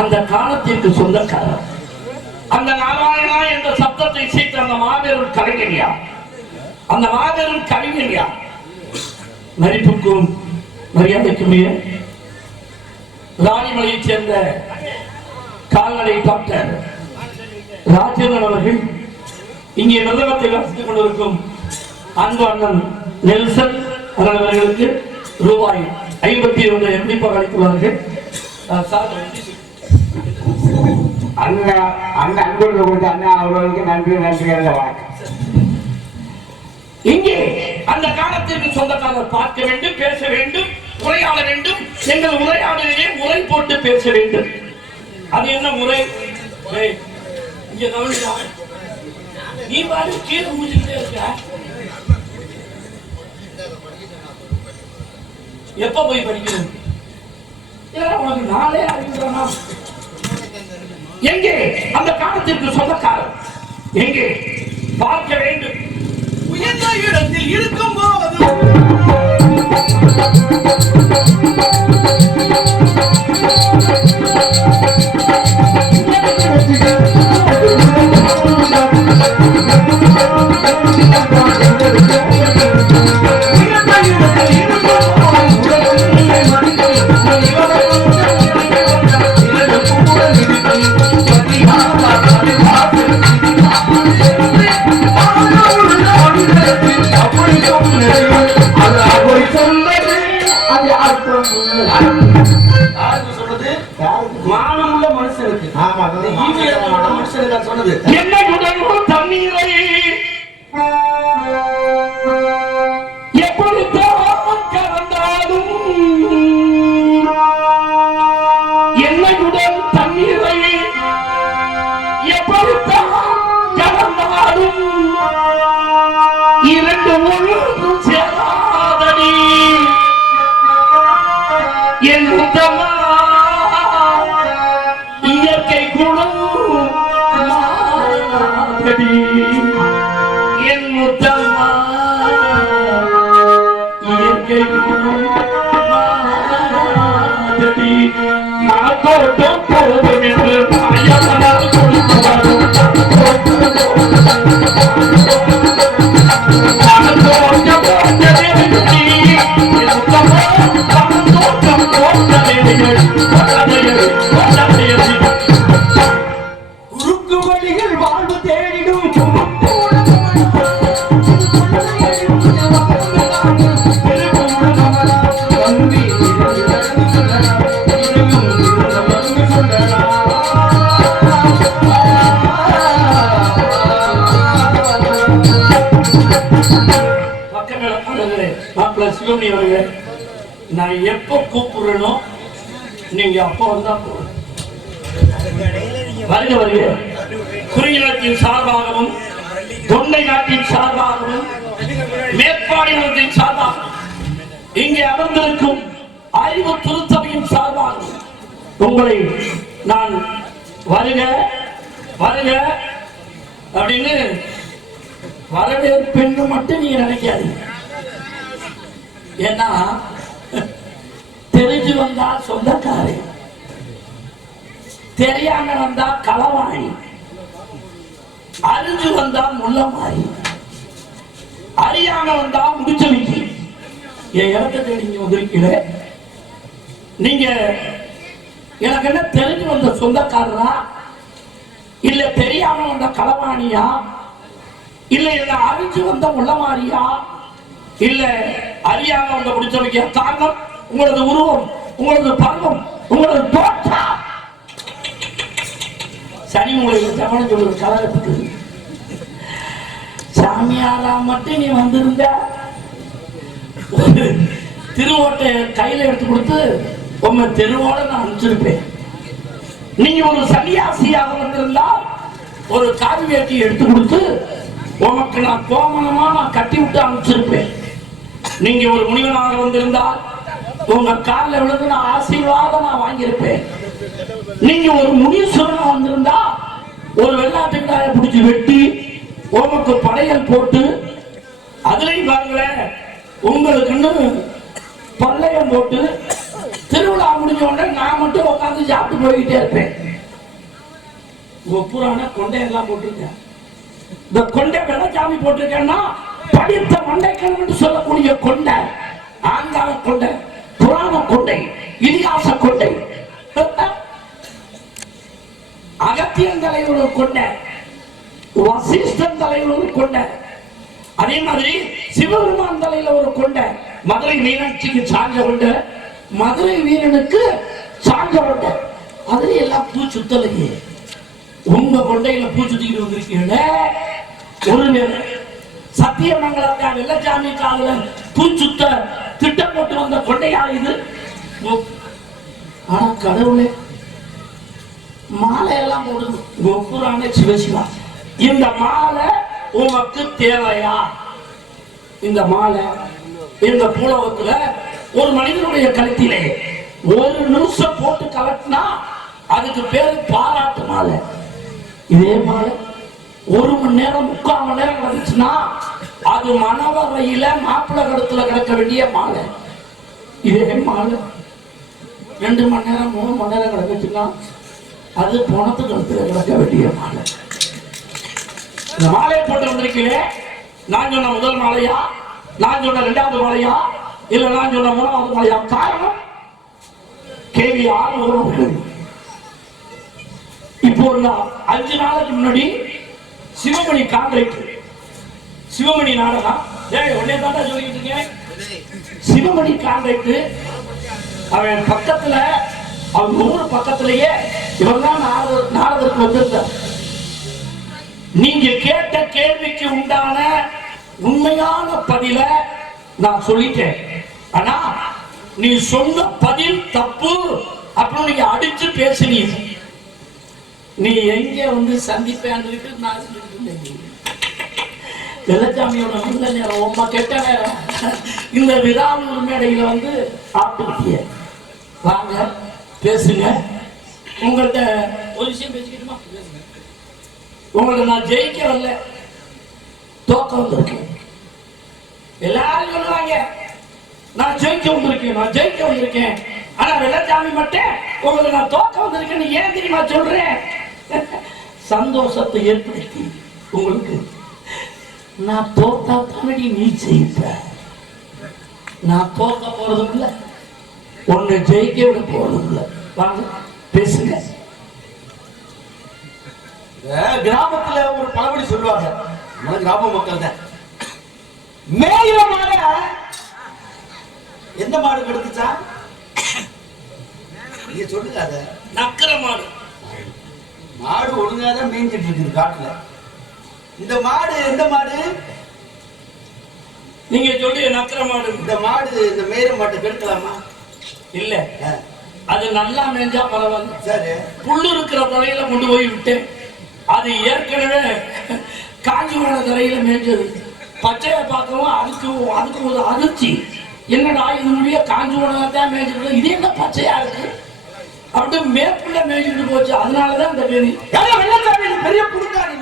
அந்த காலத்திற்கு சொந்தக்காரர் அந்த நாராயணா என்ற சப்தத்தை சேர்த்த அந்த மாபெரும் கலைஞரியா, அந்த மாபெரும் கலைஞரியா, மதிப்புக்கும் மரியாதைக்குரிய ராணிமலையைச் சேர்ந்த கால்நடை டாக்டர் ராஜேந்திரன் அவர்கள் இங்கே நிறுவனத்தை வசித்துக் கொண்டிருக்கும் அன்பு அண்ணன் நெல்சன் அவர்களுக்கு ரூபாய் 52 எண்ணிப்பாக அளித்துள்ளார்கள். இங்கே அந்த காலத்திற்கு சொந்தக்காரர் பார்க்க வேண்டும், பேச வேண்டும், உரையாட வேண்டும். எங்கள் உரையாடலிலே முறை போட்டு பேச வேண்டும். அது என்ன முறை? இங்க கவனிச்சா நீ பாரு கீழே ஊதிக்கிட்டே இருக்க. எப்ப போய் படிக்கணும்? உனக்கு நாளே அறிவுறா? எங்கே அந்த காலத்திற்கு சொந்தக்காரர்? எங்கே பார்க்க வேண்டும்? உயர்ந்த இடத்தில் இருக்கும் போது மானமுள்ள மனுஷனுக்கு சொன்னது என்ன தண்ணீரை எப்படித்தான் கலந்தாலும் என்னுடன் தண்ணீரை எப்படித்தான் கலந்தாலும் இரண்டு ஒன்றும் சேராதடி என் உத்தமா இயற்கை குணம் என் உத்தமா இயற்கை குணம் தோட்டம் போதும் என்று தாயால் கொடுத்து மாப்பிள்ள சிவமணி அவர்கள், நான் எப்போ கூப்பிடுறேனோ நீங்க அப்போ வந்தா போதும். வருக வருக. குறியிலத்தின் சார்பாகவும், தொண்டை நாட்டின் சார்பாகவும், மேற்பாடி நலத்தின் சார்பாகவும், இங்கே அமர்ந்திருக்கும் அறிவு திருத்தமையின் சார்பாகவும் உங்களை நான் வருக வருக அப்படின்னு வரவேற்பு மட்டும் நீங்க நினைக்காதீங்க. ஏன்னா தெரிஞ்சு வந்தா சொந்தக்காரி, தெரியாம வந்தா களவாணி, அறிஞ்சு வந்தா முள்ள மாறி, அறியாம வந்தா முடிச்சலிக்கு. என் இடத்தை தேடி நீங்க வந்திருக்கீங்க. நீங்க எனக்கு என்ன தெரிஞ்சு வந்த சொந்தக்காரரா, இல்ல தெரியாம வந்த களவாணியா, இல்ல என்ன அறிஞ்சு வந்த முள்ள மாறியா, இல்ல அறியாம வந்த முடிச்சலிக்கா? காரணம் உங்களது உருவம், உங்களது பருவம், உங்களது தோற்றம். சனி மூலையில் தமிழ் சொல்லுற கலகத்துக்கு சாமியாரா மட்டும் நீ வந்திருந்த திருவோட்டை கையில எடுத்து கொடுத்து உங்க தெருவோட நான் அனுப்பிச்சிருப்பேன். நீங்க ஒரு சன்னியாசியாக வந்திருந்தா ஒரு காவி வேட்டி எடுத்து கொடுத்து உனக்கு நான் கோமணமா நான் கட்டி விட்டு அனுப்பிச்சிருப்பேன். நீங்க ஒரு முனிவனாக வந்திருந்தால் உங்க காலில் விழுந்து நான் ஆசீர்வாதம் நான் வாங்கியிருப்பேன். நீங்க ஒரு முனீஸ்வரனா வந்திருந்தா ஒரு வெள்ளாட்டுக்காய பிடிச்சி வெட்டி உமக்கு படையல் போட்டு அதுலயும் பாருங்களேன் உங்களுக்குன்னு பள்ளையம் போட்டு திருவிழா முடிஞ்ச உடனே நான் மட்டும் உட்காந்து சாப்பிட்டு போய்கிட்டே இருப்பேன். ஒப்புரான கொண்டையெல்லாம் போட்டிருக்கேன். இந்த கொண்டை வெள்ளச்சாமி போட்டிருக்கேன்னா படித்த மண்டைக்கல் சொல்லக்கூடிய கொண்டை, ஆங்கார கொண்டை, புராண கொண்டை, இதிகாச கொண்டை, அகத்தியன் தலைவர் கொண்டை, வசிஷ்டன் தலைவர் கொண்டை, அதே மாதிரி சிவபெருமான் தலையில ஒரு கொண்டை, மதுரை மீனாட்சிக்கு சார்ந்த கொண்டை, மதுரை வீரனுக்கு சார்ந்த கொண்டை. அதுல எல்லாம் பூ சுத்தலையே. உங்க கொண்டையில பூ சுத்திக்கிட்டு வந்திருக்கீங்க. ஒரு சத்தியமங்கலத்தா வெள்ளச்சாமி கால பூச்சுத்த திட்டம் போட்டு வந்த கொண்டையா இது? ஆனா கடவுளே மாலை எல்லாம் போடுது. ஒப்புரான சிவசிவா, இந்த மாலை உமக்கு தேவையா? இந்த மாலை இந்த பூலோகத்துல ஒரு மனிதனுடைய கழுத்திலே ஒரு நிமிஷம் போட்டு கலட்டினா அதுக்கு பேரு பாராட்டு மாலை. இதே மாலை ஒரு மணி நேரம் 3/4 மணி நேரம் கிடந்துச்சுன்னா அது மணவரையில மாப்பிள்ளை கழுத்துல கிடக்க வேண்டிய மாலை. இதே மாலை 2 மணி நேரம் 3 மணி நேரம் கிடந்துச்சுன்னா அது பணத்து கழுத்துல கிடக்க வேண்டிய மாலை. இந்த மாலையை போட்டு வந்திருக்கிறேன். நான் சொன்ன முதல் மாலையா, நான் சொன்ன 2வது மாலையா, இல்ல நான் சொன்ன 3வது மாலையா? காரணம் கேள்வி ஆர்வம். இப்போ ஒரு 5 நாளைக்கு முன்னாடி சிவமணி கான்ட்ராக்ட், சிவமணி நாடகம், உடனே தான் சொல்லிட்டு இருக்கேன். சிவமணி கான்ட்ராக்ட் அவன் பக்கத்துல, அவன் ஊர் பக்கத்திலேயே இவன் தான் நாடகத்துக்கு வந்திருந்தார். நீங்க கேட்ட கேள்விக்கு உண்டான உண்மையான பதில நான் சொல்லிட்டேன். ஆனா நீ சொன்ன பதில் தப்பு அப்படின்னு நீங்க அடிச்சு பேசினீங்க. நீ எங்க வந்து சந்திப்பேன்னு நான் வெள்ளச்சாமியோட நல்ல நேரம், ரொம்ப கெட்ட நேரம். இந்த விராமூர் மேடையில வந்து ஆப்பிட்டிய வாங்க பேசுங்க. உங்கள்கிட்ட ஒரு விஷயம் பேசிக்கிட்டுமா? உங்களை நான் ஜெயிக்க வரல, தோக்க வந்திருக்கேன். எல்லாரும் சொல்லுவாங்க நான் ஜெயிக்க வந்திருக்கேன், நான் ஜெயிக்க வந்திருக்கேன். ஆனா வெள்ளச்சாமி மட்டும் உங்களை நான் தோக்க வந்திருக்கேன்னு ஏன் தெரியுமா சொல்றேன்? சந்தோஷத்தை ஏற்படுத்தி உங்களுக்கு நான் தோத்தா தானடி நீ ஜெயிப்ப. நான் தோக்க போறதும் இல்லை, உன்னை ஜெயிக்க விட போறதும் இல்லை. வாங்க பேசுங்க. கிராமத்துல ஒரு பழமொழி சொல்லுவாங்க, நம்ம கிராம மக்கள் தான். மேயிற மாட எந்த மாடு கெடுத்துச்சா? நீங்க சொல்லுங்க. அத நக்கர மாடு. மாடு ஒழுங்காதான் மேய்ஞ்சிட்டு இருக்குது காட்டுல. இந்த மாடு எந்த மாடு? நீங்க சொல்லி நக்கிற மாடு இந்த மாடு இந்த மேர மாட்டை கெடுக்கலாமா? இல்ல, அது நல்லா மேஞ்சா பரவாயில்ல. சரி, புல்லு இருக்கிற தரையில கொண்டு போய் விட்டேன். அது ஏற்கனவே காஞ்சி போன தரையில மேய்ச்சது. பச்சையை பார்க்கவும் அதுக்கு ஒரு அதிர்ச்சி. என்னடா இது முடிய காஞ்சி போனதான் மேய்ச்சிட்டு, இது என்ன பச்சையா இருக்கு அப்படி மேற்குள்ள மேய்ச்சிட்டு போச்சு. அதனாலதான் இந்த பேரி பெரிய புடுங்காரி.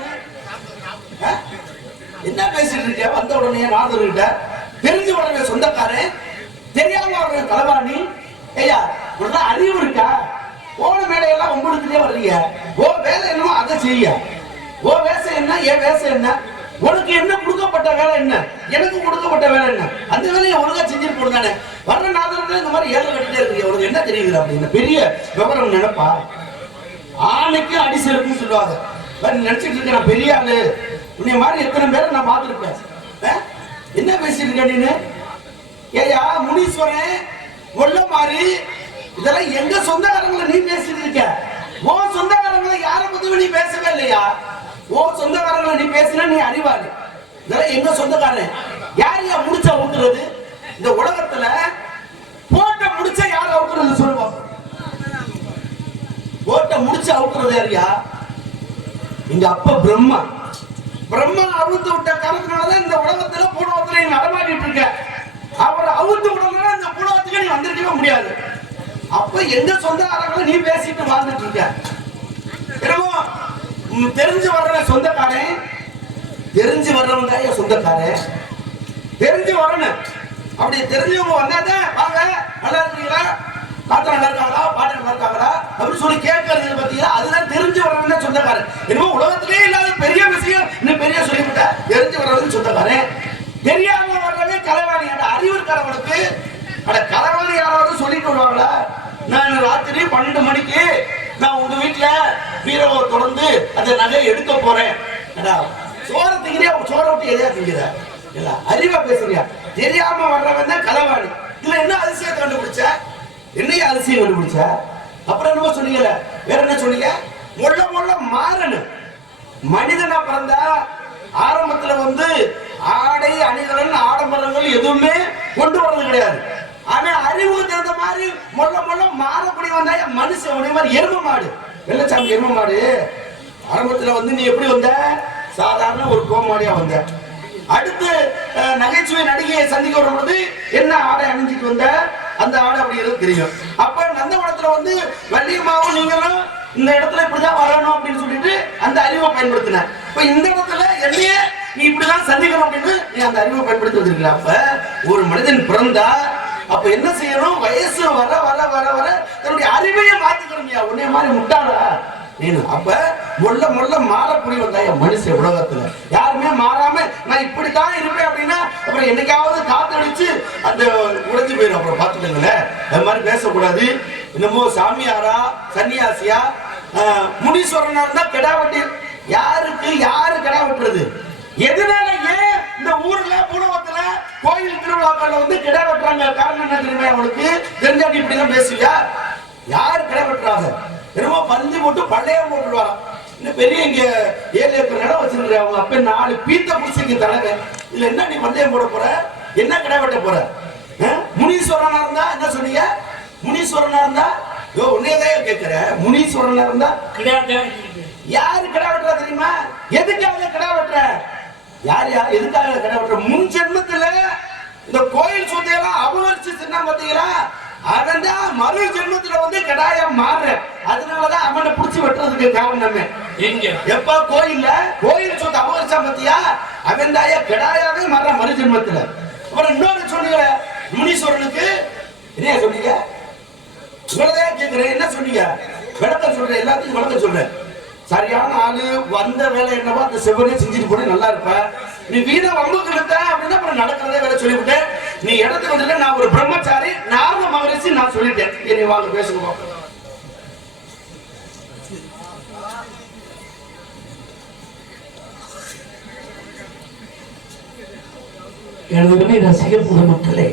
என்ன பேசிட்டு இருக்க? வந்த உடனே நாதர்கிட்ட தெரிஞ்சு உடனே சொந்தக்காரன், தெரியாம உடனே தலைவாணி. ஐயா, உடனே அறிவு இருக்கா? போன மேடையெல்லாம் உங்களுக்குள்ளே வர்றீங்க. ஓ வேலை என்னமோ அதை செய்ய. ஓ வேலை என்ன, என் வேலை என்ன? உனக்கு என்ன கொடுக்கப்பட்ட வேலை என்ன, எனக்கு கொடுக்கப்பட்ட வேலை என்ன? அந்த வேலையை ஒழுங்கா செஞ்சுட்டு போடுதானே. வர்ற நாதர்கள் இந்த மாதிரி ஏழை கட்டிட்டே இருக்கீங்க. உனக்கு என்ன தெரியுது அப்படின்னு பெரிய விவரம் நினைப்பா. ஆணைக்கு அடிசலுக்குன்னு சொல்லுவாங்க. நினைச்சிட்டு இருக்க நான் பெரிய ஆளு, உன்னை மாதிரி எத்தனை பேரை நான் பார்த்துருப்பேன். என்ன பேசிட்டு இருக்க நீனு? ஏயா முனீஸ்வரன் ஒல்ல மாதிரி இதெல்லாம் எங்க சொந்தக்காரங்களை நீ பேசிட்டு இருக்க. ஓ சொந்தக்காரங்களை யாரை பத்தி நீ பேசவே இல்லையா? ஓ சொந்தக்காரங்களை நீ பேசினா நீ அறிவாளி. இதெல்லாம் எங்க சொந்தக்காரன். யார் யா முடிச்ச அவுக்குறது? இந்த உலகத்துல போட்ட முடிச்ச யார் அவுக்குறது சொல்லுவாங்க. போட்ட முடிச்ச அவுக்குறது யாரியா? எங்க அப்பா பிரம்மா. பிரம்மா அவுத்து விட்ட காரணத்தினாலதான் இந்த உலகத்துல பூலோகத்துல நீ நடமாடிட்டு இருக்க. அவரை அவுத்து விடணும்னா இந்த பூலோகத்துக்கு நீ வந்திருக்கவே முடியாது. அப்ப எங்க சொந்தக்காரங்களை நீ பேசிட்டு வாழ்ந்துட்டு இருக்க. என்னமோ தெரிஞ்சு வர்ற சொந்தக்காரன், தெரிஞ்சு வர்றவங்க தான் சொந்தக்காரன். தெரிஞ்சு வரணும். அப்படி தெரிஞ்சவங்க வந்தாதான் வாங்க நல்லா இருக்கீங்களா, பாத்திரம் நல்லா இருக்காங்களா, பாட்டு நல்லா இருக்காங்களா அப்படின்னு சொல்லி கேட்கறது பாத்தீங்களா, அதுதான் தெரிஞ்சு வர்றவங்க தான் சொந்தக்காரன். என்னமோ உலகத்திலே இல்லாத பெரிய விஷயம் இன்னும் பெரிய சொல்லிவிட்ட. தெரிஞ்சு வர்றவங்க சொந்தக்காரன். தெரியாம வர்றவே கலைவாணி. அந்த அறிவு இருக்கிறவங்களுக்கு அட கலைவாணி யாராவது சொல்லிட்டு வருவாங்களா? நான் ராத்திரி 12 மணிக்கு நான் உங்க வீட்டுல வீரவை தொடர்ந்து அந்த நகையை எடுக்க போறேன். சோற திங்கிறியா, சோற விட்டு எதையா திங்கிற? இல்ல அறிவா பேசுறியா? தெரியாம வர்றவன் தான் கலைவாணி. இல்ல என்ன அதிசயத்தை கண்டுபிடிச்ச? என்னைய அதிசயம் கண்டுபிடிச்ச? அப்புறம் என்னமோ சொன்னீங்கல்ல, வேற என்ன சொன்னீங்க? முள்ள மாறணும். மனிதனா பிறந்தா ஆரம்பத்துல ஆடை அணிகலன் ஆடம்பரங்கள் எதுவுமே கொண்டு வர்றது கிடையாது. ஆனா அறிவுக்கு தகுந்த மாதிரி முள்ள மாறப்படி வந்தா மனுஷன் உடைய மாதிரி எரும மாடு. வெள்ளச்சாமி எரும மாடு. ஆரம்பத்துல நீ எப்படி வந்த? சாதாரண ஒரு கோமாடியா வந்த. அடுத்து நகைச்சுவை நடிகையை சந்திக்க வரும்போது என்ன ஆடை அணிஞ்சிட்டு வந்த? அந்த ஆடை அப்படிங்கிறது தெரியும். அப்ப நந்தவனத்துல வள்ளியம்மாவும் நீங்களும் இந்த இடத்துல இப்படிதான் வரணும் அப்படின்னு சொல்லிட்டு அந்த அறிவை பயன்படுத்தின. இப்ப இந்த இடத்துல என்னைய நீ இப்படிதான் சந்திக்கணும் அப்படின்னு நீ அந்த அறிவை பயன்படுத்தி வச்சிருக்க. அப்ப ஒரு மனிதன் பிறந்தா அப்ப என்ன செய்யணும்? வயசு வர வர வர வர தன்னுடைய அறிவையை மாத்திக்கணும். உன்னைய மாதிரி முட்டாளா நீனு? அப்ப முள்ள மாறக்கூடிய வந்தாய மனுஷன் உலகத்துல யாருமே மாறாம நான் இப்படித்தான் இருப்பேன் அப்படின்னா அப்புறம் என்னைக்காவது காத்தடிச்சு அந்த உடைஞ்சு போயிடும். அப்புறம் பாத்துக்கோங்களேன், அது மாதிரி பேசக்கூடாது. என்னமோ சாமியாரா சன்னியாசியா முனீஸ்வரனா இருந்தா கிடா வெட்டி. யாரு கிடா வெட்டுறது? எதனால ஏன் இந்த ஊர்ல பூலோகத்துல கோயில் திருவிழாக்கள்ல கிடா வெட்டுறாங்க? காரணம் என்ன தெரியுமா? அவனுக்கு தெரிஞ்சா நீ இப்படிதான் பேசுவியா? யாரு கிடா வெட்டுறாங்க? என்னமோ பந்தி போட்டு பள்ளையம் போட்டுருவாங்க. இன்னும் பெரிய இங்க 7 ஏக்கர் இடம் வச்சிருக்க. அவங்க அப்ப 4 பீத்த குடிச்சிங்க தலைங்க. இதுல என்ன நீ பந்தயம் போட போற? என்ன கிடா வெட்ட போற? முனீஸ்வரனா இருந்தா என்ன சொன்னீங்க? முனீஸ்வரனா இருந்தா உன்னையதான் கேட்கிற. முனீஸ்வரனா இருந்தா கிடையாது. யாரு கிடா வெட்டுறா தெரியுமா? எதுக்காக கிடா வெட்டுற? யார் எதுக்காக கிடா வெட்டுற? முன் ஜென்மத்துல இந்த கோயில் சொத்தையெல்லாம் அபகரிச்சு தின்னா பாத்தீங்களா? அவன் தான் மறு ஜென்மத்துல கடாயா மாற. அதனாலதான் அவனை புடிச்சு வெட்டுறதுக்கு காரணமே. எங்க எப்ப கோயில் சொத்து அபகரிச்சா பாத்தியா? அவன் தாயா கடாயாவே மாற மறு ஜென்மத்துல. அப்புறம் இன்னொரு சொன்னீங்க முனீஸ்வரனுக்கு என்ன சொன்னீங்க? இவ்வளவுதான் கேட்கிறேன். என்ன சொன்னீங்க? விளக்கம் சொல்றேன், எல்லாத்தையும் விளக்கம் சொல்றேன். சரியான ஆளு வந்த வேலை என்னவோ அந்த செவ்வனே செஞ்சுட்டு போன நல்லா இருப்ப. நீ வீண வம்புக்கு விட்ட அப்படின்னா அப்புறம் நடக்கிறதே வேலை சொல்லிவிட்டேன். நீ இடத்துக்கு வந்துட்டு நான் ஒரு பிரம்மச்சாரி, நாரத மகரிஷி நான் சொல்லிட்டேன். என்னை வாங்க பேசுங்க. எனது ரசிகர் பொதுமக்களே,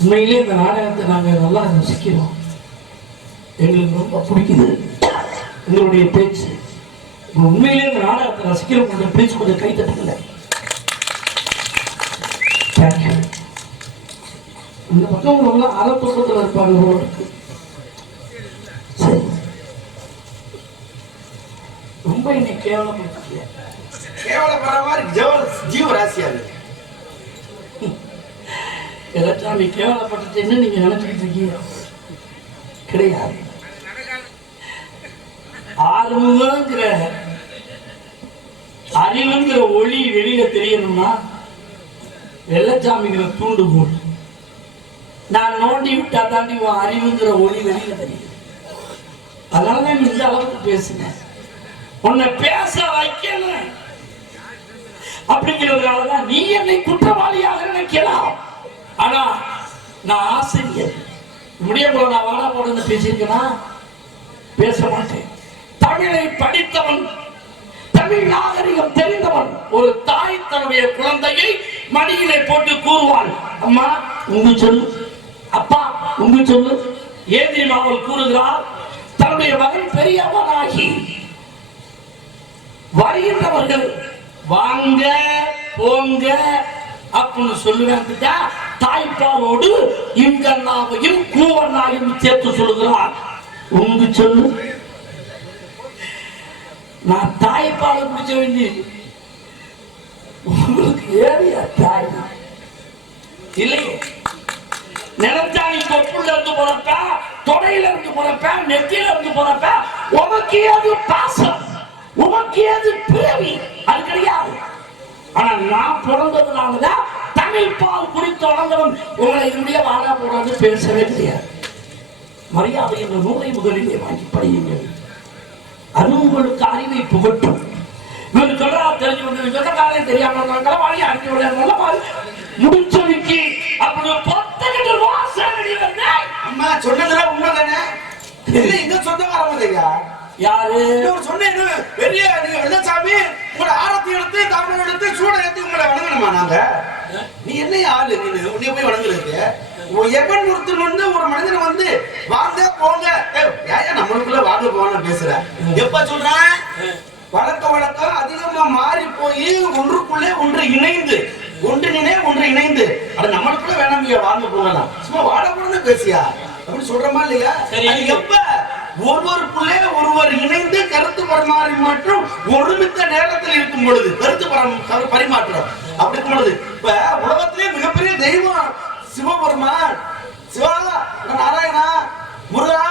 உண்மையிலே இந்த நாடகத்தை நாங்கள் நல்லா ரசிக்கிறோம். எங்களுக்கு ரொம்ப பிடிக்குது உங்களுடைய பேச்சு. உண்மையிலே இந்த நாடகத்தை ரசிக்கிறவங்க ப்ளீஸ் கொஞ்சம் கை தட்டுங்க. இந்த பக்கம் உள்ள அறத்தூக்கத்தில் இருப்பாங்க. சரி, ரொம்ப இன்னைக்கு கேவலப்படுத்த கேவலப்படுற மாதிரி ஜீவராசியா இருக்கு. எதாச்சாமி கேவலப்பட்டுன்னு நீங்க நினைச்சுக்கிட்டு இருக்கீங்க. கிடையாது. ஆர்வங்கிற அறிவுங்கிற ஒளி வெளியில தெரியணும்னா வெள்ளச்சாமிங்கிற தூண்டுகோல் நான் நோண்டி விட்டா தாண்டி அறிவுங்கிற ஒளி வெளியில தெரியும். அதனாலதான் இந்த அளவுக்கு பேசுனேன். உன்னை பேச வைக்கணும் அப்படிங்கிறதுனாலதான் நீ என்னை குற்றவாளியாக நினைக்கலாம். ஆனா நான் ஆசிரியர். முடிய போல நான் வாடா போடுன்னு பேசியிருக்கேனா? பேச மாட்டேன். தமிழை படித்தவன், தமிழ் நாகரிகம் தெரிந்தவன் ஒரு தாய் தன்னுடைய குழந்தையை மடியிலே போட்டு கூறுவாள், அம்மா உங்க சொல்லு, அப்பா உங்க சொல்லு. ஏதி அவள் கூறுகிறார், தன்னுடைய மகன் பெரியவனாகி வருகின்றவர்கள் வாங்க போங்க அப்படின்னு சொல்லுவேன். தாய்ப்பாலோடு இங்கண்ணாவையும் கூவண்ணாவையும் சேர்த்து சொல்லுகிறார், உங்க சொல்லு. நான் தாய்ப்பாலை குடிச்ச வேண்டிய உங்களுக்கு ஏறியா தாய் இல்லையே? நினைச்சா நீ தொப்புல இருந்து போறப்ப, தொடையில இருந்து போறப்ப, நெத்தியில இருந்து போறப்ப உனக்கு ஏது பாசம், உனக்கு ஏது பிறவி, அது கிடையாது. ஆனா நான் பிறந்ததுனாலதான் தமிழ் பால் குறித்து வளர்ந்தவன் உங்களை என்னுடைய வாடா போடாது பேசவே கிடையாது. மரியாதை என்ற நூலை முதலிலே வாங்கி படியுங்கள். அது உங்களுக்கு அறிவை புகட்டும். இவரு சொல்றா தெரிஞ்சு சொல்ற காலையும் தெரியாம வாங்கி அடிச்சு விட முடிச்சொலிக்கு அப்படி பொத்தகிட்டு அம்மா சொன்னதுல உண்மைதானே? இங்க சொந்தக்காரங்க யாரு சொன்ன பெரிய நீங்க வெள்ளச்சாமி உங்களை ஆரத்தி எடுத்து தமிழ் எடுத்து சூட எடுத்து உங்களை வணங்கணுமா? நாங்க நீ என்ன ஆளு? நீ போய் வணங்குறதுக்கு எவன் ஒருத்தர் வந்து ஒரு மனிதன் வந்து வாங்க போங்க நம்மளுக்குள்ள வாங்க போவான்னு பேசுற எப்ப சொல்றேன்? வழக்கம் அதிகமா மாறி போய் ஒன்றுக்குள்ளே ஒன்று இணைந்து ஒன்றினே ஒன்று இணைந்து அது நம்மளுக்குள்ள வேணாம் வாங்க போகலாம். சும்மா வாட கூட பேசியா அப்படின்னு சொல்றமா இல்லையா? எப்ப ஒருவருக்குள்ளே ஒருவர் இணைந்து கருத்து பரிமாறி மற்றும் ஒருமித்த நேரத்தில் இருக்கும் பொழுது கருத்து பரிமாற்றம் அப்படி இருக்கும் பொழுது இப்ப உலகத்திலே மிகப்பெரிய தெய்வம் சிவபெருமான், சிவா நாராயணா முருகா,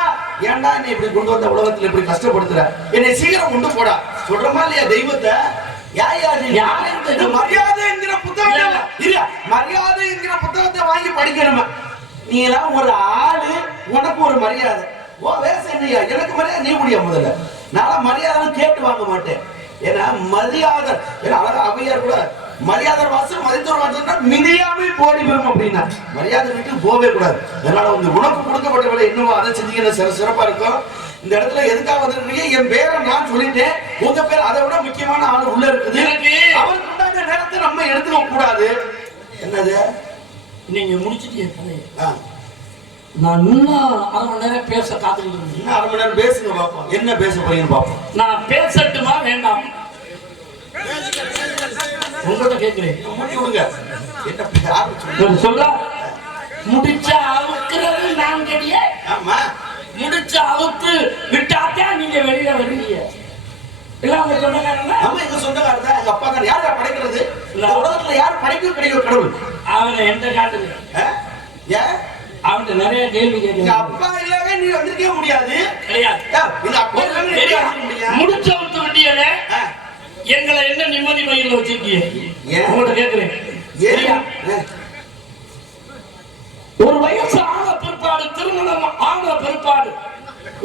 ஏன்டா என்னை இப்படி கொண்டு வந்த உலகத்துல இப்படி கஷ்டப்படுத்துற, என்னை சீக்கிரம் கொண்டு போடா சொல்றமா இல்லையா? தெய்வத்தை மரியாதை என்கிற புத்தகத்தை மரியாதை என்கிற புத்தகத்தை வாங்கி படிக்கணுமா? நீ எல்லாம் ஒரு ஆளு, உனக்கு ஒரு மரியாதை. ஓ வேச என்னையா எனக்கு மரியாதை நீ முடிய முதல்ல. நான் மரியாதை கேட்டு வாங்க மாட்டேன். ஏன்னா மரியாதை அழகா அவையார் கூட மரியாதை வாசல் மதித்தோர் வாசல் மிதியாமல் போடி பெறும் அப்படின்னா மரியாதை விட்டு போகவே கூடாது. அதனால வந்து உனக்கு கொடுக்கப்பட்டவரை என்னவோ அதை செஞ்சீங்கன்னா சிறப்பா இருக்கும். இந்த இடத்துல எதுக்காக வந்திருக்கீங்க? என் பேரை நான் சொல்லிட்டேன், உங்க பேர் அதை விட முக்கியமான ஆள் உள்ள இருக்குது. அவருக்கு உண்டான நேரத்தை நம்ம எடுத்துக்க கூடாது. என்னது நீங்க முடிச்சுட்டீங்க. நான் இன்னும் அரை மணி நேரம் பேச காத்துக்கிட்டு இன்னும் அரை மணி நேரம் பேசுங்க பாப்போம். என்ன பேச போறீங்கன்னு பாப்போம். நான் பேசட்டுமா வேண்டாம்? உங்கள்கிட்ட கேட்கிறேன், சொல்ல முடிச்ச அவுக்குறது நான் கேட்டிய. ஆமா, முடிச்ச அவுக்கு விட்டாத்தான் நீங்க வெளியில வருவீங்க. எல்லாம் உங்க சொந்தக்காரங்க. ஆமா, எங்க சொந்தக்காரங்க. எங்க அப்பா தான். யாரு படைக்கிறது? உலகத்துல யாரு படைக்கிற கடவுள்? அவனை எந்த காட்டுது? ஏன் அவன்கிட்ட நிறைய கேள்வி கேட்க. அப்பா இல்லவே நீ வந்திருக்கவே முடியாது. முடிச்ச அவுத்து விட்டியல எங்களை என்ன நிம்மதி மயில வச்சிருக்கீங்க? உங்கள்கிட்ட கேட்கிறேன். ஒரு வயசு ஆன பிற்பாடு, திருமணம் ஆன பிற்பாடு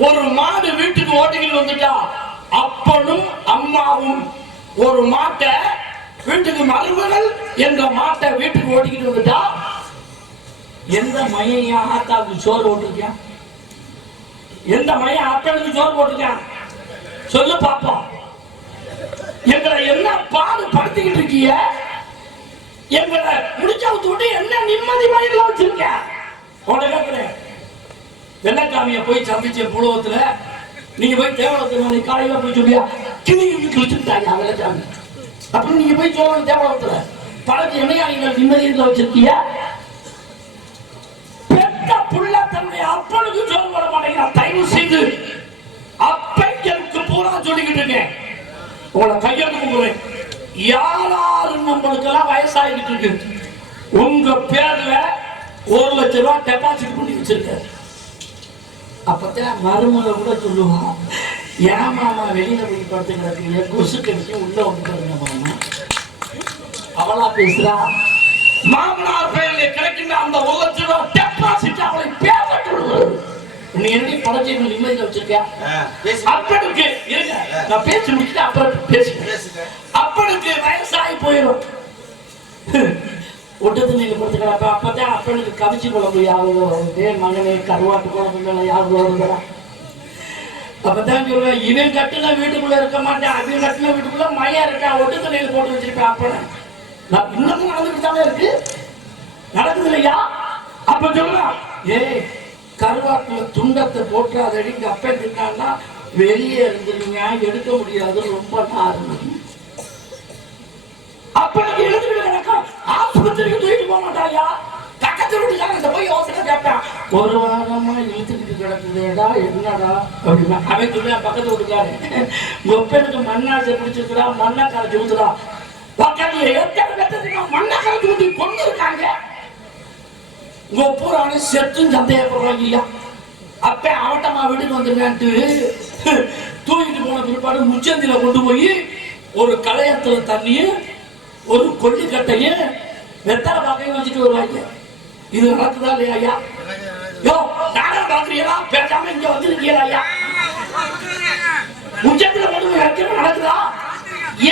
ஒரு மாடு வீட்டுக்கு ஓட்டிக்கிட்டு வந்துட்டா அப்பனும் அம்மாவும் ஒரு மாட்டை வீட்டுக்கு மருமகள் என்ற மாட்டை வீட்டுக்கு ஓட்டிக்கிட்டு வந்துட்டா எந்த மையா ஆத்தாவுக்கு சோறு போட்டிருக்கான்? எந்த மையம் அப்பனுக்கு சோறு போட்டிருக்கான்? சொல்லு பாப்போம். எங்களை என்ன பாடு படுத்திக்கிட்டு இருக்கீங்க? எங்களை முடிச்ச விட்டு என்ன நிம்மதி மயில வச்சிருக்க? உட கேட்கிறேன். வெள்ளக்காமிய போய் சந்திச்ச புலவத்துல நீங்க போய் தேவலத்துல காலையில போய் சொல்லியா கிளியும் கிழிச்சுட்டாங்க அவளை. அப்புறம் நீங்க போய் சொல்லணும் தேவலத்துல பழக்கு என்னையா நீங்கள் நிம்மதியில் வச்சிருக்கியா? பெத்த புள்ள தன்னுடைய அப்பனுக்கு சோறு போட மாட்டேங்கிறான். தயவு செய்து அப்பைகளுக்கு பூரா சொல்லிக்கிட்டு இருக்கேன், உங்களை கையெழுத்து போறேன். யாராரு நம்மளுக்கு எல்லாம் வயசாகிட்டு இருக்கு, உங்க பேர்ல 1 லட்சம் ரூபாய் டெபாசிட் பண்ணி வச்சிருக்க. அப்பதான் மருமக கூட சொல்லுவான், ஏன் மாமா வெளியில போய் படுத்து கிடக்குறீங்க, கொசு கடிச்சு உள்ள வந்து பாருங்க மாமா. அவளா பேசுறா. மாமனார் பேர்ல கிடைக்கின்ற அந்த 1 லட்சம் ரூபாய் டெபாசிட் அவளை பேச நீ என்ன படத்தை நிம்மதியில் வச்சிருக்க? அப்பனுக்கு இருங்க, நான் பேசி முடிச்சுட்டு அப்புறம் பேசுங்க. அப்பனுக்கு வயசாகி போயிடும். ஒட்டத்து நீங்க கொடுத்துக்கிறப்ப அப்பதான் அப்பனுக்கு கவிச்சி குழம்பு யாவது வருது, மகனே கருவாட்டு குழம்புல யாவது வருதுடா. அப்பதான் சொல்லுவேன், இவன் கட்டுன வீட்டுக்குள்ள இருக்க மாட்டேன், அவன் கட்டுன வீட்டுக்குள்ள மையா இருக்கா, ஒட்டத்து நீங்க போட்டு வச்சிருப்பேன். அப்பன நான் இன்னமும் நடந்துட்டு தானே இருக்கு, நடக்குது இல்லையா? அப்ப சொல்லலாம், ஏய் கருவாட்டுல துண்டத்தை போட்டு அதை அடிக்க அப்பன் தின்னான்னா வெளியே இருந்துருங்க, எடுக்க முடியாது, ரொம்ப நார்மல். அப்பனுக்கு எழுதுகிட்டு கிடக்கும், ஆஸ்பத்திரிக்கு தூக்கிட்டு போக மாட்டாயா? பக்கத்து வீட்டுக்காரன் போய் யோசனை கேட்பான், 1 வாரமா இழுத்துக்கிட்டு கிடக்குதுடா என்னடா அப்படின்னா. அவன் சொல்லுவான் பக்கத்து வீட்டுக்காரன், ஒப்பனுக்கு மண்ணாசை பிடிச்சிருக்குறா, மண்ணை கரைச்சி ஊத்துறா. பக்கத்துல எத்தனை கட்டத்துக்கு மண்ணை கரைச்சி ஊத்தி கொண்டு இருக்காங்க. ஒப்புறானே செத்தும் சந்தேகப்படுறாங்க ஐயா. அப்ப அவட்டமா வீட்டுக்கு வந்துருக்கான்ட்டு தூக்கிட்டு போன பிற்பாடு முச்சந்தில கொண்டு போய் ஒரு களையத்துல தண்ணியும் ஒரு கொல்லிக்கட்டையும் வெத்தலை பாக்கையும் வச்சுட்டு வருவாங்க. இது நடக்குதா இல்லையா ஐயா? யோ நாடகம் பாக்குறீங்களா? பேசாம இங்க வந்துருக்கீங்களா ஐயா? முச்சந்தில கொண்டு போய் வைக்கிற நடக்குதா?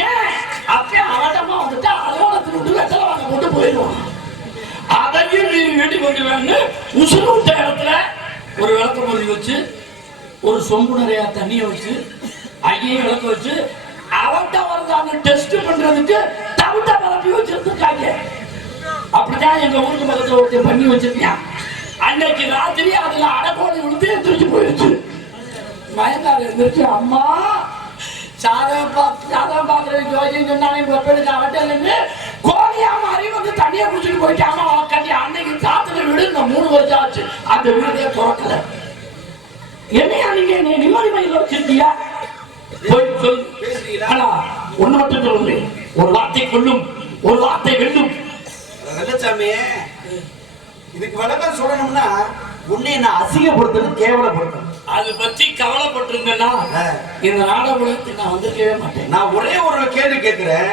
ஏன் அப்ப அவட்டமா வந்துட்டா அலுவலகத்தில் விட்டு வெத்தலை வாங்க கொண்டு போயிடுவான். அதையும் நீ வீட்டுக்கு வந்து வேணும். உசுறு விட்ட இடத்துல ஒரு விளக்க பொருள் வச்சு, ஒரு சொம்பு நிறைய தண்ணியை வச்சு, அங்கேயும் விளக்க வச்சு, அவட்ட வருதான்னு டெஸ்ட் பண்றதுக்கு தவிட்ட பரப்பி வச்சிருக்காங்க. அப்படிதான் எங்க ஊருக்கு பக்கத்துல ஒருத்தர் பண்ணி வச்சிருக்கான். அன்னைக்கு ராத்திரி அதுல அடக்கோடி விழுந்து எந்திரிச்சு போயிடுச்சு. மயங்கார எந்திரிச்சு, அம்மா சாதம் பாக்குறேன் ஜோதின்னு சொன்னாலே ஒப்பனுக்கு அவட்டன்னு கோழியா மாறி வந்து தண்ணியை குடிச்சிட்டு போயிட்டாமா. கட்டி அன்னைக்கு சாத்துல வீடு இந்த 3 வருஷம் ஆச்சு, அந்த வீடே திறக்கல. என்னையா நீங்க நிம்மதி மயில வச்சிருக்கியா? போய் சொல். ஆனா ஒண்ணு மட்டும் சொல்லுங்க, ஒரு வார்த்தை கொல்லும், ஒரு வார்த்தை வெல்லும். வெள்ளச்சாமி, இதுக்கு விளக்கம் சொல்லணும்னா உன்னை நான் அசிங்கப்படுத்தணும், கேவலப்படுத்தணும். அதை பத்தி கவலைப்பட்டிருந்தேன்னா இந்த நாடகத்துக்கு நான் வந்திருக்கவே மாட்டேன். நான் ஒரே ஒரு கேள்வி கேட்கிறேன்,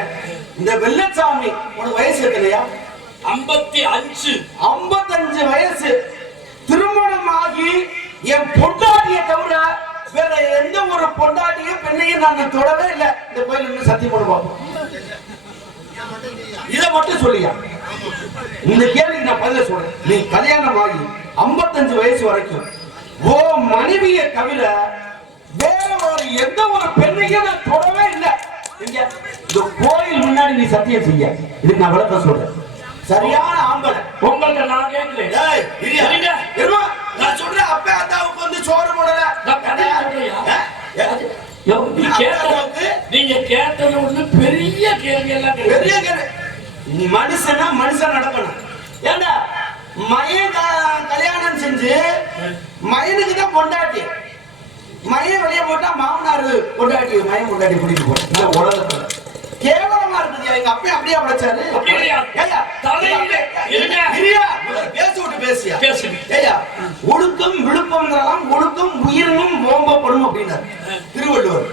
இந்த வெள்ளச்சாமி உனக்கு வயசு எத்தனையா? 55. 55 வயசு. திருமணம் ஆகி என் பொண்டாட்டியை தவிர வேற எந்த ஒரு பொண்டாட்டியும் பெண்ணையும் நான் தொடவே இல்லை. இந்த கோயில் இன்னும் சத்தியம் பண்ண பார்ப்போம். இதை மட்டும் சொல்லியா? இந்த கேள்விக்கு நான் பதில சொல்றேன். நீ கல்யாணம் ஆகி 55 வயசு வரைக்கும் ஓ மனைவியை தவிர வேற ஒரு எந்த ஒரு பெண்ணையும் நான் தொடவே இல்லை. இந்த கோயில் முன்னாடி நீ சத்தியம் செய்ய. இதுக்கு நான் விளக்கம் சொல்றேன். சரியான ஆம்பளை உங்கள்ட்ட நான் கேட்கிறேன். நான் சொல்றேன், அப்ப அத்தாவுக்கு வந்து சோறு போடல. நீங்க கேட்டது ஒண்ணு பெரிய கேள்வி எல்லாம் பெரிய கேள்வி. நீ மனுஷனா மனுஷன் நடக்கணும். ஏண்டா மயன் கல்யாணம் செஞ்சு மயனுக்கு தான் பொண்டாட்டி, மயன் வெளியே போட்டா மாமனாரு பொண்டாட்டி, மயன் பொண்டாட்டி கூட்டிட்டு போய் இந்த உலகத்துல கேவலமா இருக்குது. எங்க அப்பா அப்படியே அப்படிச்சாரு. ஒழுக்கம் விழுப்பம், ஒழுக்கம் உயிரினும் ஓம்பப்படும் அப்படின்னாரு திருவள்ளுவர்.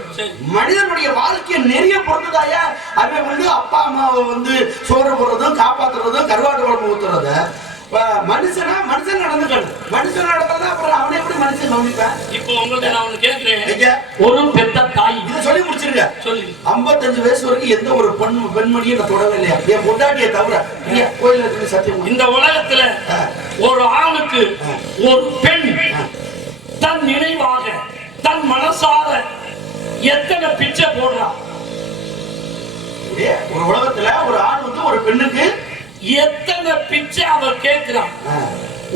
மனிதனுடைய வாழ்க்கையை நெறிய பொறுத்ததாயா அவன் வந்து அப்பா அம்மாவை வந்து சோறு போடுறதும் காப்பாத்துறதும் கருவாட்டு குழம்பு ஊத்துறத மனுஷனா மனுஷன் நடந்துக்கணும். மனுஷன் நடந்தா அப்புறம் அவனை எப்படி மனுஷன் கவனிப்பேன்? இப்போ உங்களுக்கு நான் ஒண்ணு கேட்கிறேன், ஒரு பெத்த தாய் இதை சொல்லி முடிச்சிருக்க. சொல்லி 55 வயசு வரைக்கும் எந்த ஒரு பெண்மணியும் நான் தொடவே இல்லையா? என் பொண்டாட்டியை தவிர கோயில சத்தியம். இந்த உலகத்துல ஒரு ஆணுக்கு ஒரு பெண் தன் நினைவாக தன் மனசார எத்தனை பிச்சை போடுறான்? ஒரு உலகத்துல ஒரு ஆண் வந்து ஒரு பெண்ணுக்கு எத்தனை பிச்சை அவர் கேட்கிறான்?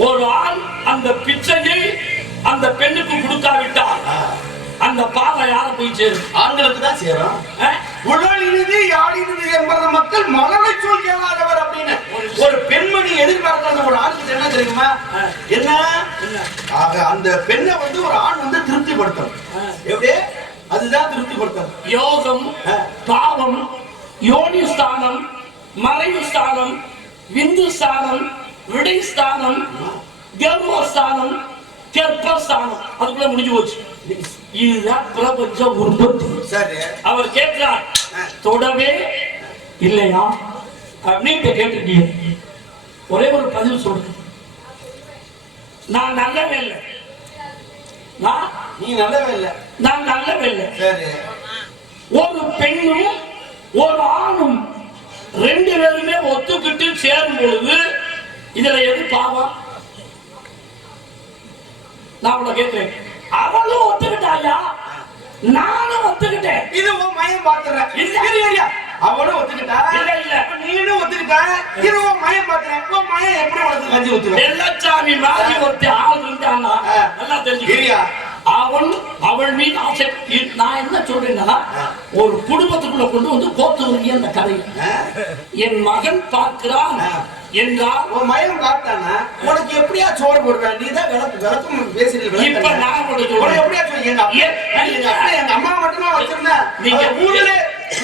ஒரு ஆண் அந்த பிச்சையை அந்த பெண்ணுக்கு கொடுக்காவிட்டால் அந்த பாவை யார போய் சேரும்? ஆண்களுக்கு தான் சேரும். உடல் இனிது யாழ் இனிது என்பது மக்கள் மனதை சொல் கேளாதவர் அப்படின்னு ஒரு பெண்மணி எதிர்பார்க்காத ஒரு ஆணுக்கு என்ன தெரியுமா? என்ன ஆக அந்த பெண்ணை வந்து ஒரு ஆண் வந்து திருப்திப்படுத்தணும். எப்படி? அதுதான் திருப்திப்படுத்தணும். யோகம், பாவம், யோனி ஸ்தானம், மறைவு ஸ்தானம், விந்து ஸ்தானம், விடை ஸ்தானம், கர்வஸ்தானம், கர்ப்பஸ்தானம். அதுக்குள்ள முடிஞ்சு போச்சு. இதுதான் பிரபஞ்ச உற்பத்தி. சரி, அவர் கேட்கிறார், தொடவே இல்லையா அப்படின்னு கேட்டிருக்கீங்க. ஒரே ஒரு பதில் சொல்றேன், நான் நல்லவே இல்லை. நீ நல்லவே இல்லை, நான் நல்லவே இல்லை. சரி, ஒரு பெண்ணும் ஒரு ஆணும் ரெண்டு பேருமே ஒத்துக்கிட்டு சேரும் பொழுது இதுல எது பாவம்? நான் உங்களை கேட்கிறேன், அவளும் ஒத்துக்கிட்டாயா, நானும் ஒத்துக்கிட்டேன். இது உன் மயம் பாத்துறேன். இல்ல, அவளும் ஒத்துக்கிட்டா, இல்ல இல்ல, நீனும் ஒத்துக்கிட்டா. இது உன் மயம் பாத்துறேன். உன் மயம் எப்படி உனக்கு கஞ்சி ஊத்துவேன்? வெள்ளச்சாமி மாதிரி ஒருத்தி ஆள் இருந்தானா நல்லா தெரிஞ்சுக்கிறியா? அவள் மீது ஆசை. நான் என்ன சொல்றேன்னா, ஒரு குடும்பத்துக்குள்ள கொண்டு வந்து கோத்துவீங்க அந்த கதை. என் மகன் பார்க்கிறான் என்றால் உன் மயம் பார்த்தானா உனக்கு எப்படியா சோறு போடுவேன்? நீ தான் விளக்கம் பேசுறீங்க. இப்ப நான் எப்படியா சொல்லுங்க? எங்க அம்மா மட்டும்தான் வச்சிருந்தேன். நீங்க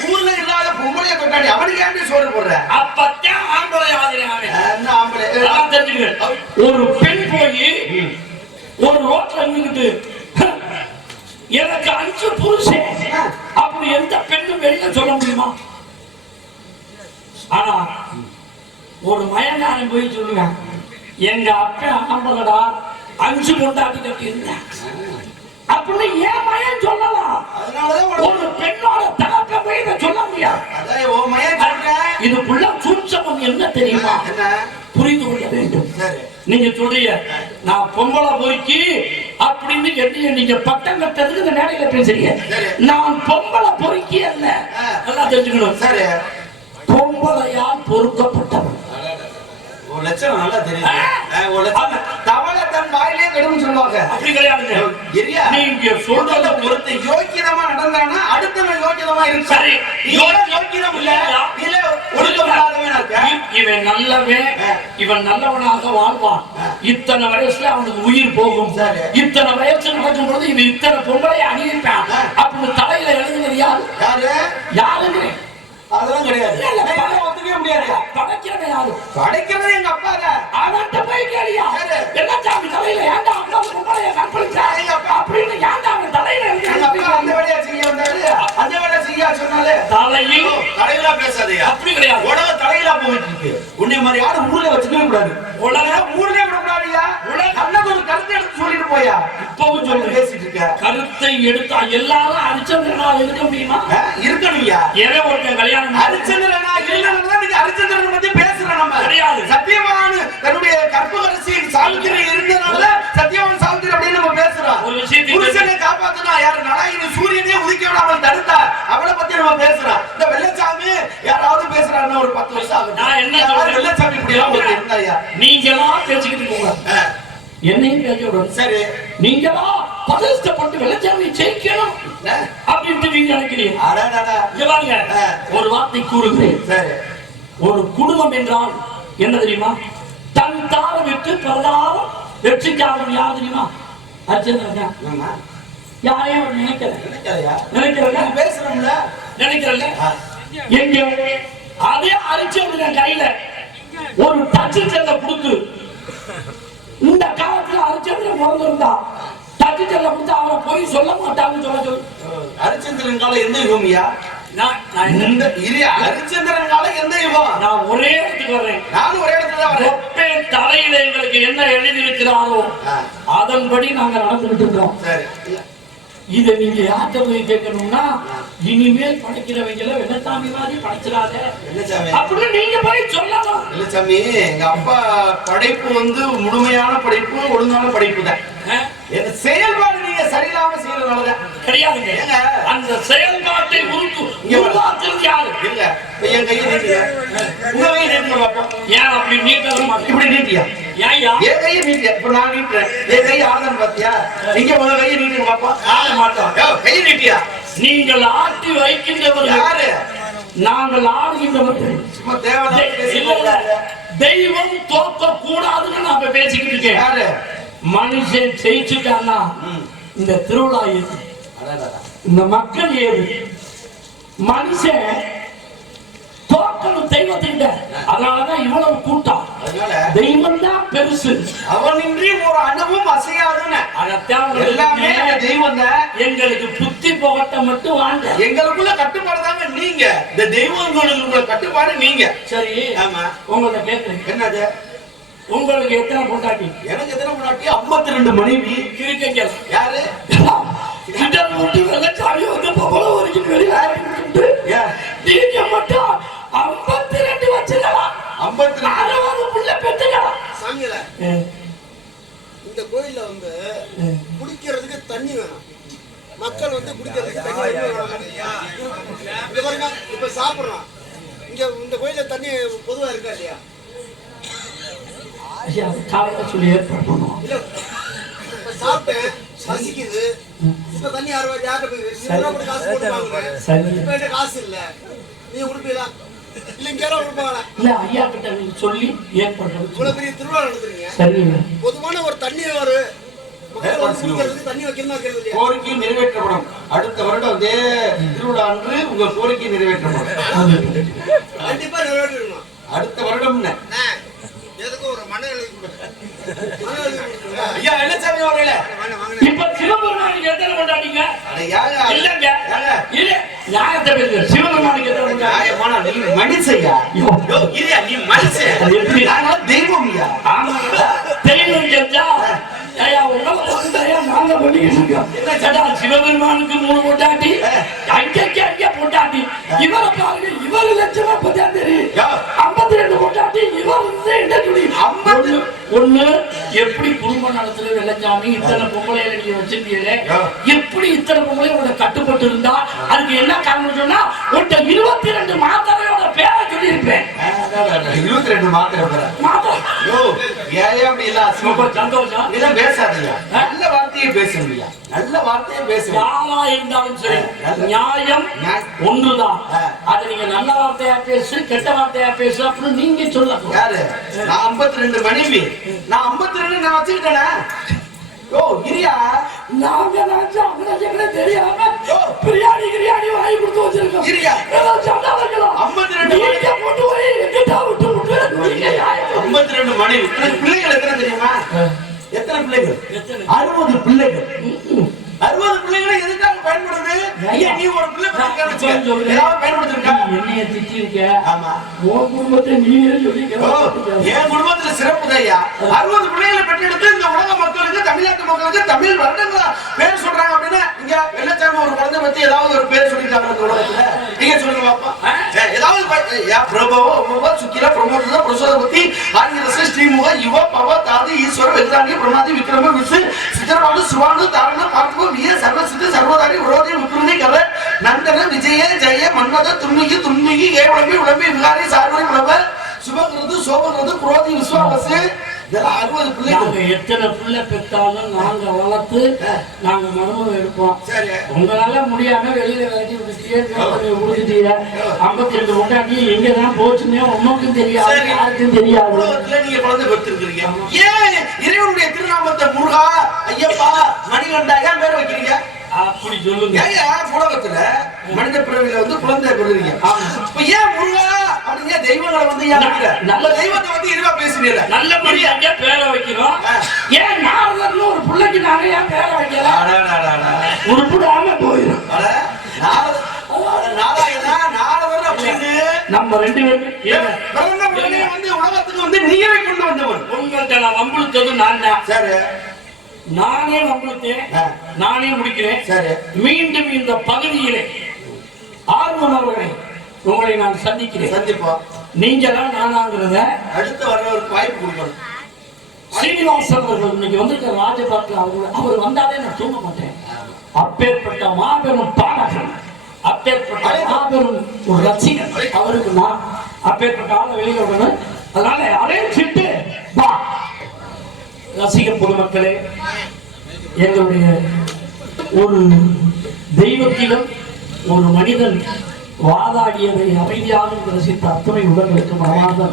ஊர்ல இல்லாத பொம்பளைய கொண்டாடி அவனுக்கு ஏன் சோறு போடுற? அப்பத்தான் ஆம்பளை ஆகிறேன். ஆம்பளை தெரிஞ்சுக்க. ஒரு பெண் போய் ஒரு ரோட்ல நின்னுட்டு எனக்கு 5 புருஷன் அப்படி எந்த பெண்ணும் வெளியில சொல்ல முடியுமா? ஆனா ஒரு மயங்காரன் போய் சொல்லுவேன், எங்க அப்பா ஆம்பளடா 5 பொண்டாட்டி கட்டி இருந்தேன் அப்படின்னு ஏன் மயன் சொல்லலாம்? ஒரு பெண்ணோட தகப்ப போய் சொல்ல முடியாது. இதுக்குள்ள சூட்சமம் என்ன தெரியுமா? புரிந்து கொள்ள வேண்டும். நீங்க சொல்றீங்க நான் பொம்பளை பொறுக்கி அப்படின்னு கேட்டீங்க, நீங்க பட்டம் கட்டதுக்கு இந்த மேடையில பேசுறீங்க. நான் பொம்பளை பொறுக்கி அல்ல, நல்லா தெரிஞ்சுக்கணும். பொம்பளையால் பொறுக்கப்பட்டவன். ஒரு லட்சம் நல்லா தெரியும். தவளை தன் வாயிலே கெடும் சொல்லுவாங்க. அப்படி கிடையாதுங்க. நீங்க சொல்றத பொறுத்து யோக்கியமா நடந்தானா அடுத்தவன் யோக்கியமா இருக்கு. சரி, யோக்கியம் இல்ல இல்ல ஒழுக்கமில்லாதவன் இருக்க. இவன் நல்லவன், இவன் நல்லவனாக வாழ்வான். இத்தனை வயசுல அவனுக்கு உயிர் போகும். இத்தனை வயசு நடக்கும் பொழுது இவன் இத்தனை பொம்பளை அணியிருப்பான் அப்படின்னு தலையில எழுதுகிறது யாரு? யாருங்க? அதெல்லாம் கிடையாது. ஒத்துக்கவே முடியாது. படைக்கிறவன் யாரு? படைக்கிறது எங்க அப்பா தான். அவன்கிட்ட போய் கேளியா? வெள்ளச்சாமி தலையில ஏன்டா அக்கா பொம்பளைய கற்பழிச்சா அப்படின்னு ஏன்டா அவன் தலையில அந்த வேலையா செய்ய வந்தாரு, அந்த வேலையை செய்ய சொன்னாலே தலையில பேசாதே. அப்படி கிடையாது. உலக தலையில போயிட்டு இருக்கு. உன்னை மாதிரி யாரும் ஊர்ல வச்சுக்கவே கூடாது. உலகம் ஊர்ல விடக்கூடாதுயா. நல்லது ஒரு கருத்தை எடுத்து சொல்லிட்டு போயா. இப்பவும் சொல்லி பேசிட்டு இருக்க. கருத்தை எடுத்தா எல்லாரும் ஹரிச்சந்திரனால இருக்க முடியுமா? இருக்கணும்யா. ஏதோ ஒருத்தன் கல்யாணம் ஹரிச்சந்திரனா இல்லைன்னா நீங்க ஹரிச்சந்திரனை பத்தி பேசுறேன். நம்ம கிடையாது. சத்தியவான் தன்னுடைய கற்பகரசி சாவித்திரி இருந்தனால சத்தியவான் சாவித்திரி அப்படின்னு நம்ம பேசுறோம். ஒரு விஷயத்தை புருஷனை காப்பாத்தினா யாரு? நாராயண சூரியனே உதிக்க விடாமல் தடுத்தா அவளை பத்தி நம்ம பேசுறோம். இந்த வெள்ளச்சாமி யாராவது பேசுறாருன்னா ஒரு 10 வருஷம் ஆகும். நான் என்ன சொல்றேன், வெள்ளச்சாமி இப்படி எல்லாம் ஒரு இருந்தாயா? நீங்களா பேசிக்கிட்டு போங்க, என்னையும் பேச விடுங்க. சரி, நீங்களா பதஷ்டப்பட்டு வெள்ளச்சாமி ஜெயிக்கணும் அப்படின்ட்டு நீங்க நினைக்கிறீங்க. ஒரு வார்த்தை கூறுகிறேன். சரி, ஒரு குடும்பம் என்றால் என்ன தெரியுமா? தன் தாரை விட்டு பிரதாரம் வெற்றிக்காரன் யார் தெரியுமா? அர்ச்சனா. யாரையும் நினைக்கிறேன் பேசுறோம்ல, நினைக்கிறேன். எங்க அதே அரிச்சந்திரன் கையில ஒரு டச்சு செல்ல கொடுத்து இந்த காலத்துல அரிச்சந்திரன் பிறந்திருந்தா டச்சு செல்ல கொடுத்து அவரை போய் சொல்ல மாட்டாங்கன்னு சொல்ல சொல்லு. அரிச்சந்திரன் காலம் எந்த யுகம்யா? ஹரிச்சந்திரன் காலம் எந்த யுகம்? நான் ஒரே இடத்துக்கு வர்றேன். நானும் ஒரே இடத்துல தான் வரேன். தலையில எங்களுக்கு என்ன எழுதி இருக்கிறாரோ அதன்படி நாங்க நடந்துகிட்டு இருக்கோம். இதை நீங்க யார்கிட்ட போய் கேட்கணும்னா, இனிமேல் படைக்கிறவங்கள வெள்ளச்சாமி மாதிரி படைச்சிடாத அப்படின்னு நீங்க போய் சொல்லலாம். வெள்ளச்சாமி எங்க அப்பா படைப்பு வந்து முழுமையான படைப்பு, ஒழுங்கான படைப்பு தான். செயல்பாடு நீங்க சரியில்லாம செய்யறதுனாலதான் கிடையாதுங்க. அந்த செயல்பாட்டை உருவாக்குறது யாரு? இல்ல என் கையை நீங்க உங்க கையை நீங்க பார்ப்போம். ஏன் அப்படி நீட்டவே மாட்டேன்? இப்படி நீட்டியா? ஏன்யா? என் கையை நீட்டியா? இப்ப நான் நீட்டுறேன். என் கை ஆடுன்னு பாத்தியா? இங்க உங்க கையை நீட்டு பாப்பா. ஆட மாட்டோம். கையை நீட்டியா? நீங்கள் ஆட்டி வைக்கின்றவர்கள் யாரு? நாங்கள் ஆடுகின்றவர்கள். சும்மா தேவையில்ல. இல்ல, தெய்வம் தோக்க கூடாதுன்னு நான் இப்ப பேசிக்கிட்டு இருக்கேன். யாரு? மனுஷன் ஜெயிச்சுட்டான்னா இந்த திருவிழா ஏது, இந்த மக்கள் ஏது. மனுஷன் தோக்கணும் தெய்வத்திட்ட. அதனாலதான் இவ்வளவு கூட்டம். தெய்வம் தான் பெருசு. அவனின்றி ஒரு அணுவும் அசையாதுன்னு. அதத்தான் எல்லாமே தெய்வம் தான். எங்களுக்கு புத்தி புகட்ட மட்டும் வாங்க. எங்களுக்குள்ள கட்டுப்பாடு தாங்க நீங்க. இந்த தெய்வங்களுக்குள்ள கட்டுப்பாடு நீங்க. சரி, ஆமா. உங்கள்ட்ட கேட்கிறேன், என்னது? உங்களுக்கு எத்தனை பொண்டாட்டி? எனக்கு எத்தனை பொண்டாட்டி? 52 மனைவி இருக்கீங்க. யாரு? கிண்டல் விட்டு வெள்ளச்சாமி வந்து பப்பளம் வரைக்கும் வெளியே நீங்க மட்டும் 52 வச்சுக்கலாம். 52 60 புள்ள பெற்றுக்கலாம். சாமியில இந்த கோயில்ல வந்து குடிக்கிறதுக்கு தண்ணி வேணும். மக்கள் வந்து குடிக்கிறதுக்கு தண்ணி வேணும். இங்க பாருங்க, இப்ப சாப்பிடுறோம். இங்க இந்த கோயில்ல தண்ணி பொதுவா இருக்கா இல்லையா? காலையில சொல்லி ஏற்பாடு பண்ணுவோம். இல்ல, இப்ப சாப்பிட்டேன், பசிக்குது. இப்ப தண்ணி 60 யார்கிட்ட போய் 20 ரூபா காசு போட்டு வாங்குறேன். இப்ப என்கிட்ட காசு இல்ல. நீ உடுப்பீங்களா? இல்ல இங்க யாரும் உடுப்பாங்களா? இல்ல, ஐயா கிட்ட நீங்க சொல்லி ஏற்பாடு பண்ணு. இவ்வளவு பெரிய திருவிழா நடத்துறீங்க. சரிங்க. பொதுவான ஒரு தண்ணி ஒரு மக்கள் வந்து குடிக்கிறதுக்கு தண்ணி வைக்கணுமா வைக்கிறது இல்லையா? கோரிக்கை நிறைவேற்றப்படும். அடுத்த வருடம் அதே திருவிழா அன்று உங்க கோரிக்கை நிறைவேற்றப்படும். கண்டிப்பா நிறைவேற்றணும். அடுத்த வருடம் எதுக்கும் ஒரு மன எழுதி ஐயா வெள்ளச்சாமி அவர்களே, இப்ப சிவபெருமானுக்கு எத்தனை கொண்டாடிங்க? இல்லங்க, இல்ல நியாயத்தை பேசுங்க. சிவபெருமானுக்கு எத்தனை நியாயமான மனுஷையா? நீ மனுஷன் தெய்வம். ஆமா, தெய்வம் செஞ்சா நாங்க பண்ணிக்கிட்டு இருக்கோம். சிவபெருமானுக்கு 3 பொண்டாட்டி, அங்கே பொண்டாட்டி. இவரை பாருங்க, இவரு லட்சமா பத்தாம் தெரியும். 52 பொண்டாட்டி. இவர் ஒண்ணு எப்படி குடும்ப நடத்துல வெள்ளச்சாமி இத்தனை பொம்பளைகளை நீங்க வச்சிருக்கீங்க. எப்படி இத்தனை பொம்பளையோட கட்டுப்பட்டு இருந்தா அதுக்கு என்ன காரணம் சொன்னா, உன்ட்ட 22 மாத்திரையோட பேரை சொல்லி இருப்பேன். 22 மாத்திரை சந்தோஷம். பேசாதீங்க, நல்ல வார்த்தையை பேசுங்க. நல்ல வார்த்தையை பேசுங்க. யாரா இருந்தாலும் சரி, நியாயம் ஒன்றுதான். அது நீங்க நல்ல வார்த்தையா பேசு, கெட்ட வார்த்தையா பேசு அப்படின்னு நீங்க சொல்லலாம். யாரு? நான் 52 மனைவி. நான் 52 நான் வச்சுக்கிட்டேனா? ஓ கிரியா, நாங்க தெரியாம பிரியாணி கிரியாணி வாங்கி கொடுத்து வச்சிருக்கோம். கிரியா 52 நீங்க போட்டு போய் எங்கிட்ட விட்டு விட்டு 52 மனைவி. பிள்ளைகள் எத்தனை தெரியுமா? எத்தனை பிள்ளைகள்? 60 பிள்ளைகள். 60 பிள்ளைகளை எதுக்காக பயன்படுது? ஐயா நீ ஒரு பிள்ளை பயன்படுத்திருக்கா? என்னைய திட்டி இருக்க. ஆமா, உன் குடும்பத்தை நீயே சொல்லிக்க. என் குடும்பத்துல சிறப்பு ஐயா. 60 பிள்ளைகளை பெற்றெடுத்து இந்த உலக மக்களுக்கு, தமிழ்நாட்டு மக்களுக்கு தமிழ் வருடங்களா பேர் சொல்றாங்க அப்படின்னா, இங்க வெள்ளச்சாமி ஒரு குழந்தை பத்தி ஏதாவது ஒரு பேர் சொல்லிட்டாங்க இந்த உலகத்துல. நீங்க சொல்லுங்க பாப்பா. ஏதாவது பிரபவ சுக்கில பிரமோத பிரசோதபதி ஆதிரச ஸ்ரீமுக யுவ பவ தாதி ஈஸ்வர வெங்கடானி பிரமாதி விக்ரம விசு சித்தரவாடு சுவாண்டு தாரண பார்த்து விய சர்வசித்த சர்வதாரி விரோதி விக்ருதி கர நந்தன விஜய ஜெய மன்மத துன்மிகி துன்மிகி ஏவளம்பி உடம்பி விகாரி சார்வரி உடம்ப சுபகிருது சோபகிருது குரோதி விஸ்வாவசு. இதெல்லாம் 60 பிள்ளைகள். எத்தனை பிள்ளை பெற்றாலும் நாங்க வளர்த்து நாங்க மருமகம் எடுப்போம். உங்களால முடியாம வெளியில விளக்கி கொடுத்துட்டீங்க. 52 பொண்டாட்டி எங்கதான் போச்சுன்னே உங்களுக்கும் தெரியாது, யாருக்கும் தெரியாது. நீங்க குழந்தை பெற்றிருக்கிறீங்க. ஏன் இறைவனுடைய திருநாமத்தை முருகா, ஐயப்பா, மணிகண்டா ஏன் பேர் வைக்கிறீங்க? அப்படி சொல்லுங்க. உலகத்துல மனித பிறவில வந்து குழந்தை பெறுவீங்க. ஏன் முருகா அப்படிங்க தெய்வங்களை வந்து நல்ல தெய்வத்தை வந்து இருவா பேசுவீங்க. நல்ல மரியாதையா பேரை வைக்கிறோம். ஏன் நாரதர்னு ஒரு பிள்ளைக்கு நாங்க ஏன் பேரை வைக்கலாம்? உருப்படாம போயிடும். நாராயணா நாரதர் அப்படின்னு நம்ம 2 பேரும் வந்து உலகத்துக்கு வந்து நீரை கொண்டு வந்தவன். உங்கள்கிட்ட நான் வம்புழுத்தது நான் தான். சரி, நானே வம்புழுத்தேன், நானே முடிக்கிறேன். சரி, மீண்டும் இந்த பகுதியிலே ஆர்வமானவர்களை உங்களை நான் சந்திக்கிறேன். சந்திப்போம். நீங்க தான் நானாங்கிறத அடுத்து வர்றவருக்கு வாய்ப்பு கொடுக்கணும். சீனிவாசன் அவர்கள் இன்னைக்கு வந்திருக்க ராஜபாட்டில் அவர் வந்தாலே நான் தூங்க மாட்டேன். அப்பேற்பட்ட மாபெரும் பாடகன், அப்பேற்பட்ட மாபெரும் ஒரு ரசிகன் அவருக்கு நான் அப்பேற்பட்ட ஆளை வெளியிடணும். அதனால அரைச்சிட்டு வா. ரசிக பொதுமக்களே, எங்களுடைய ஒரு தெய்வத்திலும் ஒரு மனிதன் வாதாடியதை அமைதியாக ரசித்த அத்தனை உடல்களுக்கு மனமார்ந்த